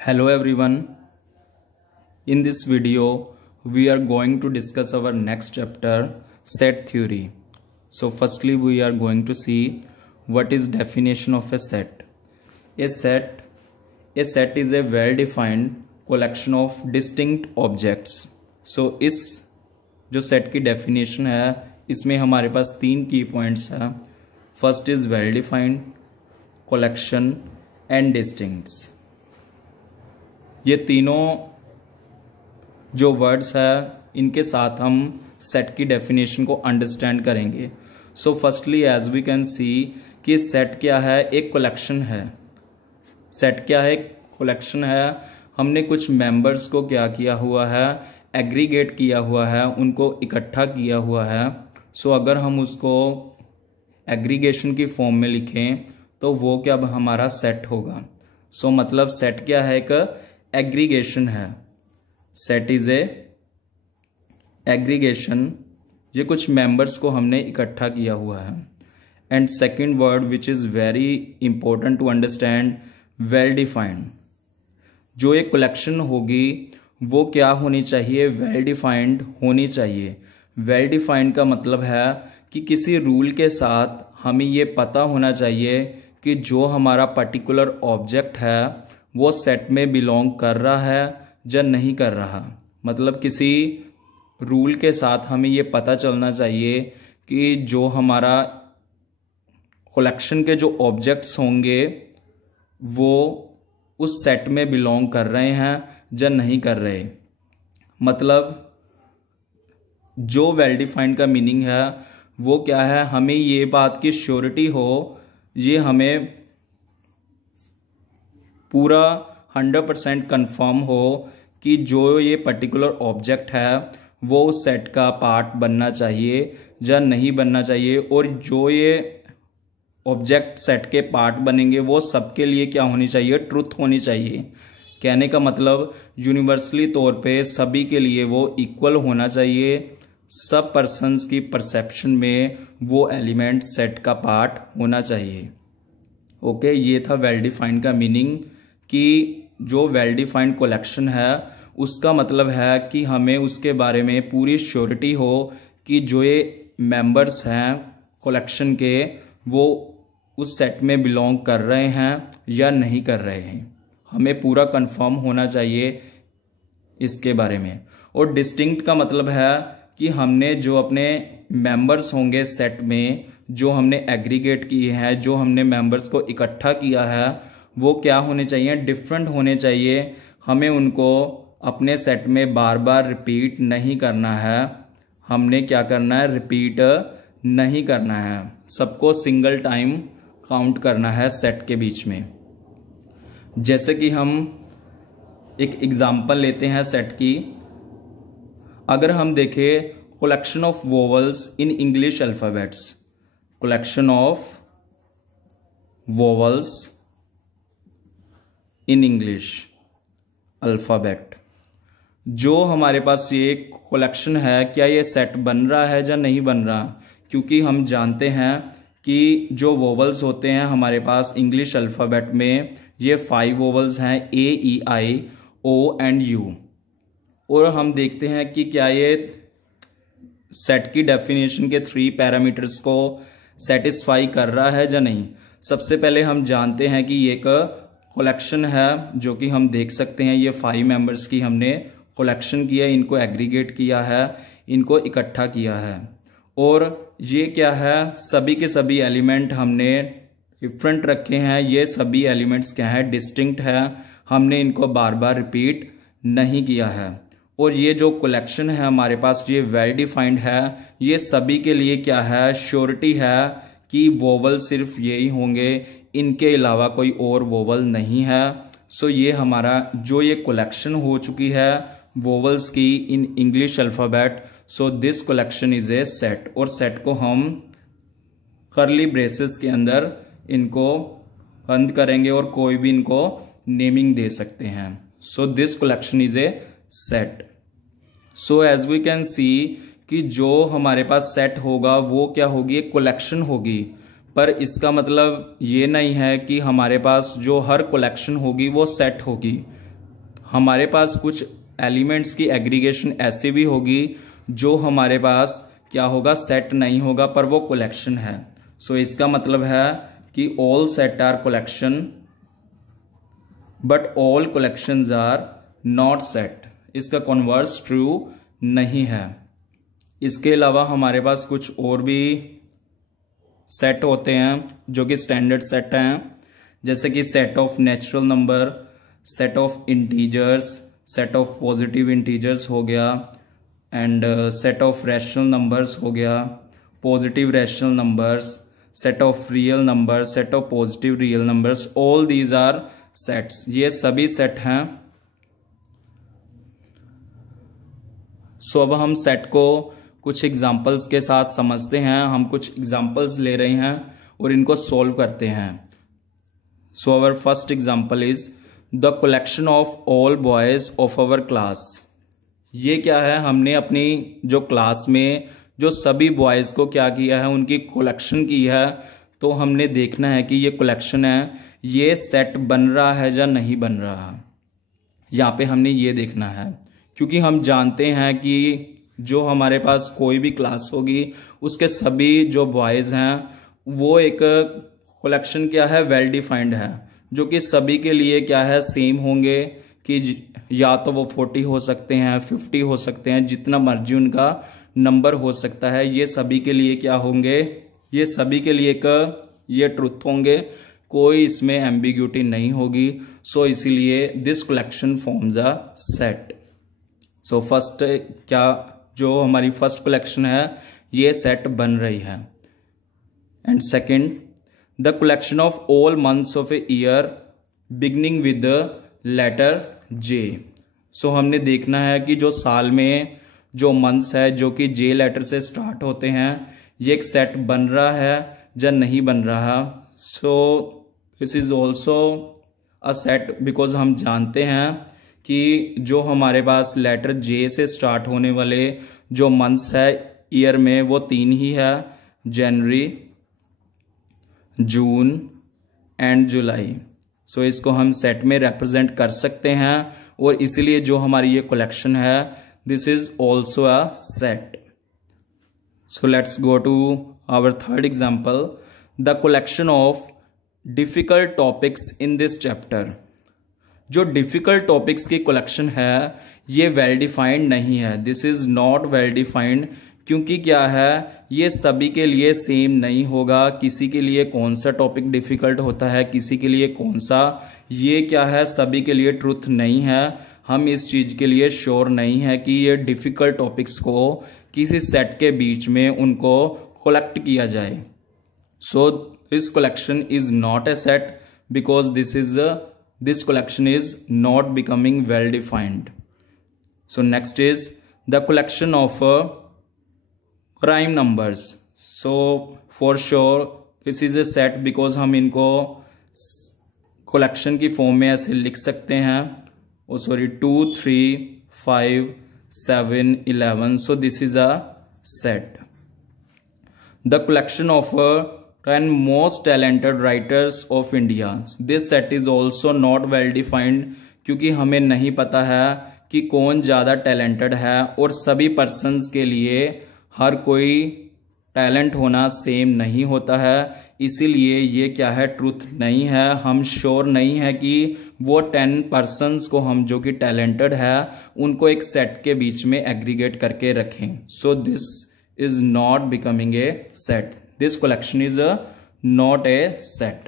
Hello everyone. In this video, we are going to discuss our next chapter, set theory. So firstly, we are going to see what is definition of a set. A set is a well-defined collection of distinct objects. So इस जो set की definition है, इसमें हमारे पास तीन key points हैं. First is well-defined, collection and distincts. ये तीनों जो वर्ड्स है इनके साथ हम सेट की डेफिनेशन को अंडरस्टैंड करेंगे. So firstly as we can see कि सेट क्या है, एक कलेक्शन है. सेट क्या है, कलेक्शन है. हमने कुछ मेंबर्स को क्या किया हुआ है, एग्रीगेट किया हुआ है, उनको इकट्ठा किया हुआ है. सो अगर हम उसको एग्रीगेशन की फॉर्म में लिखें तो वो क्या हमारा सेट होगा. सो मतलब सेट क्या है, एक एग्रीगेशन है. Set is a aggregation. ये कुछ मेंबर्स को हमने इकट्ठा किया हुआ है. And second word which is very important to understand, well defined. जो एक कलेक्शन होगी वो क्या होनी चाहिए, वेल डिफाइंड होनी चाहिए. वेल डिफाइंड का मतलब है कि किसी रूल के साथ हमें ये पता होना चाहिए कि जो हमारा पर्टिकुलर ऑब्जेक्ट है वो सेट में बिलोंग कर रहा है या नहीं कर रहा. मतलब किसी रूल के साथ हमें ये पता चलना चाहिए कि जो हमारा कलेक्शन के जो ऑब्जेक्ट्स होंगे वो उस सेट में बिलोंग कर रहे हैं या नहीं कर रहे. मतलब जो वेल डिफाइंड का मीनिंग है वो क्या है, हमें ये बात की श्योरिटी हो, ये हमें पूरा 100% कंफर्म हो कि जो ये पर्टिकुलर ऑब्जेक्ट है वो उस सेट का पार्ट बनना चाहिए या नहीं बनना चाहिए. और जो ये ऑब्जेक्ट सेट के पार्ट बनेंगे वो सबके लिए क्या होनी चाहिए, ट्रुथ होनी चाहिए. कहने का मतलब यूनिवर्सली तौर पे सभी के लिए वो इक्वल होना चाहिए. सब पर्सन्स की परसेप्शन में वो एलिमेंट सेट का पार्ट होना चाहिए. ओके, ये था वेल डिफाइंड का मीनिंग कि जो वेल डिफाइंड कलेक्शन है उसका मतलब है कि हमें उसके बारे में पूरी श्योरिटी हो कि जो ये मेंबर्स हैं कलेक्शन के वो उस सेट में बिलोंग कर रहे हैं या नहीं कर रहे हैं. हमें पूरा कंफर्म होना चाहिए इसके बारे में. और डिस्टिंक्ट का मतलब है कि हमने जो अपने मेंबर्स होंगे सेट में, जो हमने एग्रीगेट किए हैं, जो हमने मेंबर्स को इकट्ठा किया है, वो क्या होने चाहिए, डिफरेंट होने चाहिए. हमें उनको अपने सेट में बार बार रिपीट नहीं करना है. हमने क्या करना है, रिपीट नहीं करना है. सबको सिंगल टाइम काउंट करना है सेट के बीच में. जैसे कि हम एक एग्जाम्पल लेते हैं सेट की. अगर हम देखें collection of vowels in English alphabets, collection of vowels in English alphabet, जो हमारे पास ये कलेक्शन है, क्या ये सेट बन रहा है या नहीं बन रहा. क्योंकि हम जानते हैं कि जो वोवल्स होते हैं हमारे पास इंग्लिश अल्फाबेट में ये 5 वोवल्स हैं, ए ई आई ओ एंड यू. और हम देखते हैं कि क्या ये सेट की डेफिनेशन के 3 पैरामीटर्स को सेटिस्फाई कर रहा है या नहीं. सबसे पहले हम जानते हैं कि ये एक कलेक्शन है जो कि हम देख सकते हैं. ये 5 मेंबर्स की हमने कलेक्शन किया है, इनको एग्रीगेट किया है, इनको इकट्ठा किया है. और ये क्या है, सभी के सभी एलिमेंट हमने डिफरेंट रखे हैं. ये सभी एलिमेंट्स क्या है, डिस्टिंक्ट है. हमने इनको बार बार रिपीट नहीं किया है. और ये जो कलेक्शन है हमारे पास, ये वेल डिफाइंड है. ये सभी के लिए क्या है, श्योरिटी है कि वोवल सिर्फ यही होंगे, इनके अलावा कोई और वोवल नहीं है. सो ये हमारा जो ये कलेक्शन हो चुकी है वोवल्स की in English alphabet, so this collection is a set. और सेट को हम कर्ली ब्रेसेस के अंदर इनको बंद करेंगे और कोई भी इनको नेमिंग दे सकते हैं. So this collection is a set. So as we can see कि जो हमारे पास सेट होगा वो क्या होगी, एक कलेक्शन होगी. पर इसका मतलब ये नहीं है कि हमारे पास जो हर कलेक्शन होगी वो सेट होगी. हमारे पास कुछ एलिमेंट्स की एग्रीगेशन ऐसी भी होगी जो हमारे पास क्या होगा, सेट नहीं होगा, पर वो कलेक्शन है। सो इसका मतलब है कि all set are collection but all collections are not set. इसका कन्वर्स ट्रू नहीं है। इसके अलावा हमारे पास कुछ और भी सेट होते हैं जो कि स्टैंडर्ड सेट हैं, जैसे कि set of natural number, set of integers, set of positive integers हो गया, and set of rational numbers हो गया, positive rational numbers, set of real numbers, set of positive real numbers, all these are sets. ये सभी set हैं। सो अब हम set को कुछ एग्जाम्पल्स के साथ समझते हैं। हम कुछ एग्जाम्पल्स ले रहे हैं और इनको सॉल्व करते हैं। So our first example is the collection of all boys of our class. ये क्या है, हमने अपनी जो क्लास में जो सभी बॉयज को क्या किया है, उनकी कलेक्शन की है। तो हमने देखना है कि ये कलेक्शन है, ये सेट बन रहा है या नहीं बन रहा। यहाँ पे हमने ये देखना है, क्योंकि हम जानते हैं कि जो हमारे पास कोई भी क्लास होगी उसके सभी जो बॉयज हैं वो एक कलेक्शन क्या है, वेल डिफाइंड है, जो कि सभी के लिए क्या है, सेम होंगे कि या तो वो 40 हो सकते हैं, 50 हो सकते हैं, जितना मर्जी उनका नंबर हो सकता है। ये सभी के लिए क्या होंगे, ये सभी के लिए ये ट्रुथ होंगे, कोई इसमें एम्बिग्यूटी नहीं होगी। सो इसीलिए this collection forms a set. So first क्या, जो हमारी फर्स्ट कलेक्शन है ये सेट बन रही है। And second, the collection of all months of a year beginning with the letter J. So हमने देखना है कि जो साल में जो मंथ्स है जो कि जे लेटर से स्टार्ट होते हैं, ये एक सेट बन रहा है या नहीं बन रहा। So this is also a set, because हम जानते हैं कि जो हमारे पास लेटर जे से स्टार्ट होने वाले जो मंथ्स है ईयर में वो 3 ही है, जनवरी, जून एंड जुलाई। सो इसको हम सेट में रिप्रेजेंट कर सकते हैं और इसीलिए जो हमारी ये कलेक्शन है this is also a set. So let's go to our third example, the collection of difficult topics in this chapter. जो डिफिकल्ट टॉपिक्स की कलेक्शन है ये वेल डिफाइंड नहीं है, this is not well defined, क्योंकि क्या है, ये सभी के लिए सेम नहीं होगा। किसी के लिए कौन सा टॉपिक डिफिकल्ट होता है, किसी के लिए कौन सा, ये क्या है, सभी के लिए ट्रुथ नहीं है। हम इस चीज के लिए श्योर नहीं है कि ये डिफिकल्ट टॉपिक्स को किसी सेट के बीच में उनको कलेक्ट किया जाए। सो this collection is not a set because this collection is not becoming well defined. So next is the collection of prime numbers. So for sure this is a set because हम इनको collection की form में ऐसे लिख सकते हैं, 2, 3, 5, 7, 11. So this is a set. The collection of 10 most talented writers of India. This set is also not well defined, क्योंकि हमें नहीं पता है कि कौन ज़्यादा टैलेंटेड है और सभी पर्सन्स के लिए हर कोई टैलेंट होना सेम नहीं होता है। इसीलिए ये क्या है, ट्रुथ नहीं है। हम श्योर नहीं है कि वो 10 पर्सन्स को हम जो कि टैलेंटेड है उनको एक सेट के बीच में एग्रीगेट करके रखें। So this is not becoming a set. This collection is not a set.